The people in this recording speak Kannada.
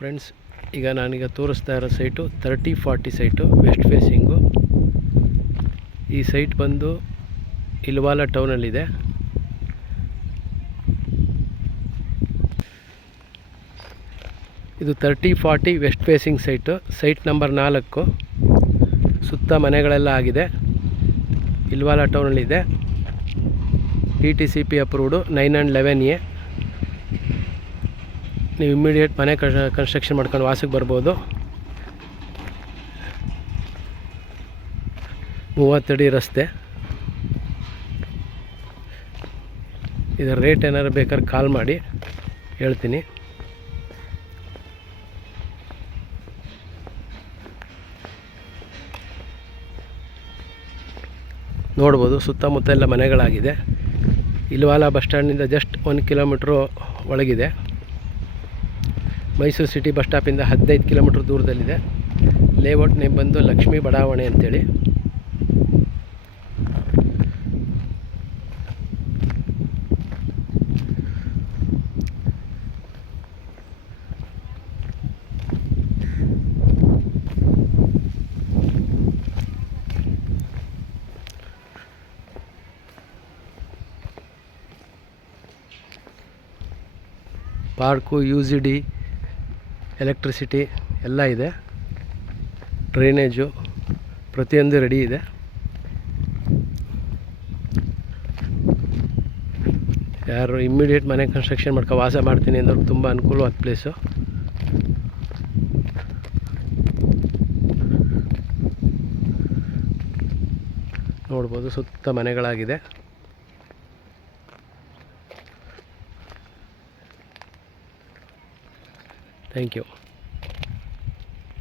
ಫ್ರೆಂಡ್ಸ್, ಈಗ ನಾನೀಗ ತೋರಿಸ್ತಾ ಇರೋ ಸೈಟು 30-40 ಸೈಟು ವೆಸ್ಟ್ ಫೇಸಿಂಗು. ಈ ಸೈಟ್ ಬಂದು ಇಲ್ವಾಲ ಟೌನಲ್ಲಿದೆ. ಇದು 30-40 west facing site. Site number 4. ಸುತ್ತ ಮನೆಗಳೆಲ್ಲ ಆಗಿದೆ. ಇಲ್ವಾಲ ಟೌನಲ್ಲಿದೆ. PTCP approved 9 and 11A. ನೀವು ಇಮ್ಮಿಡಿಯೇಟ್ ಮನೆ ಕನ್ಸ್ಟ್ರಕ್ಷನ್ ಮಾಡ್ಕೊಂಡು ವಾಸಕ್ಕೆ ಬರ್ಬೋದು. 30 ಅಡಿ ರಸ್ತೆ. ಇದರ ರೇಟ್ ಏನಾದ್ರು ಬೇಕಾದ್ರೆ ಕಾಲ್ ಮಾಡಿ ಹೇಳ್ತೀನಿ. ನೋಡ್ಬೋದು, ಸುತ್ತಮುತ್ತ ಎಲ್ಲ ಮನೆಗಳಾಗಿದೆ. ಇಲ್ವಾಲ ಬಸ್ ಸ್ಟ್ಯಾಂಡಿಂದ ಜಸ್ಟ್ 1 ಕಿಲೋಮೀಟ್ರು ಒಳಗಿದೆ. ಮೈಸೂರು ಸಿಟಿ ಬಸ್ ಸ್ಟಾಪಿಂದ 15 ಕಿಲೋಮೀಟ್ರ್ ದೂರದಲ್ಲಿದೆ. ಲೇಔಟ್ ನೇಮ್ ಬಂದು ಲಕ್ಷ್ಮೀ ಬಡಾವಣೆ ಅಂತೇಳಿ. ಪಾರ್ಕು, UGD, ಎಲೆಕ್ಟ್ರಿಸಿಟಿ ಎಲ್ಲ ಇದೆ. ಡ್ರೈನೇಜು ಪ್ರತಿಯೊಂದು ರೆಡಿ ಇದೆ. ಯಾರು ಇಮ್ಮಿಡಿಯೇಟ್ ಮನೆ ಕನ್ಸ್ಟ್ರಕ್ಷನ್ ಮಾಡ್ಕೊ ವಾಸ ಮಾಡ್ತೀನಿ ಅಂದ್ರೆ ತುಂಬ ಅನುಕೂಲವಾದ ಪ್ಲೇಸು. ನೋಡ್ಬೋದು, ಸುತ್ತ ಮನೆಗಳಾಗಿದೆ. Thank you.